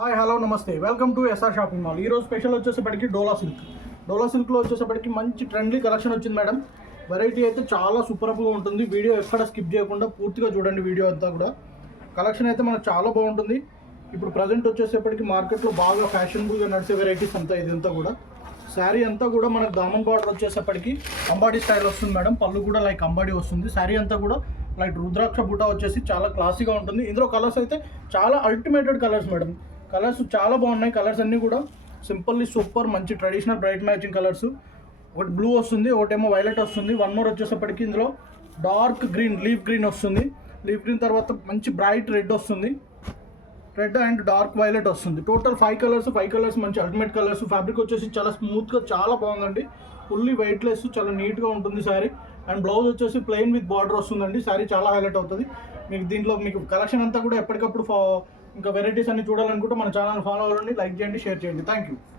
Hi hello నమస్తే welcome to SR shopping mall. ఈరోజు special వచ్చేసప్పటికి డోలా సిల్క్లో వచ్చేసప్పటికి మంచి ట్రెండ్లీ కలెక్షన్ వచ్చింది మేడం. వెరైటీ అయితే చాలా సూపర్గా ఉంటుంది. వీడియో ఎక్కడ స్కిప్ చేయకుండా పూర్తిగా చూడండి. వీడియో అంతా కూడా కలెక్షన్ అయితే మనకు చాలా బాగుంటుంది. ఇప్పుడు ప్రజెంట్ వచ్చేసేపటికి మార్కెట్లో బాగా ఫ్యాషనబుల్గా నడిచే వెరైటీస్ అంతా ఇదంతా కూడా. శారీ అంతా కూడా మనకు దామన్ బార్డర్ వచ్చేసప్పటికి అంబాడీ స్టైల్ వస్తుంది మేడం. పళ్ళు కూడా లైక్ అంబాడీ వస్తుంది. శారీ అంతా కూడా లైక్ రుద్రాక్ష బుట్ట వచ్చేసి చాలా క్లాసీగా ఉంటుంది. ఇందులో కలర్స్ అయితే చాలా అల్టిమేటెడ్ కలర్స్ మేడం. కలర్స్ చాలా బాగున్నాయి. కలర్స్ అన్నీ కూడా సింపుల్లీ సూపర్, మంచి ట్రెడిషనల్ బ్రైట్ మ్యాచింగ్ కలర్స్. ఒకటి బ్లూ వస్తుంది, ఒకటేమో వైలెట్ వస్తుంది. వన్ మోర్ వచ్చేసప్పటికి ఇందులో డార్క్ గ్రీన్, లీఫ్ గ్రీన్ వస్తుంది. లీఫ్ గ్రీన్ తర్వాత మంచి బ్రైట్ రెడ్ వస్తుంది. రెడ్ అండ్ డార్క్ వైలెట్ వస్తుంది. టోటల్ 5 కలర్స్ మంచి అల్టిమేట్ కలర్స్. ఫ్యాబ్రిక్ వచ్చేసి చాలా స్మూత్గా చాలా బాగుందండి. ఫుల్లీ వెయిట్లెస్, చాలా నీట్గా ఉంటుంది శారీ. అండ్ బ్లౌజ్ వచ్చేసి ప్లెయిన్ విత్ బార్డర్ వస్తుందండి. శారీ చాలా హైలైట్ అవుతుంది. మీకు దీంట్లో మీకు కలెక్షన్ అంతా కూడా ఎప్పటికప్పుడు ఇంకా వెరైటీస్ అన్ని చూడాలనుకుంటే మన ఛానల్ ఫాలో అవ్వండి, లైక్ చేయండి, షేర్ చేయండి. Thank you.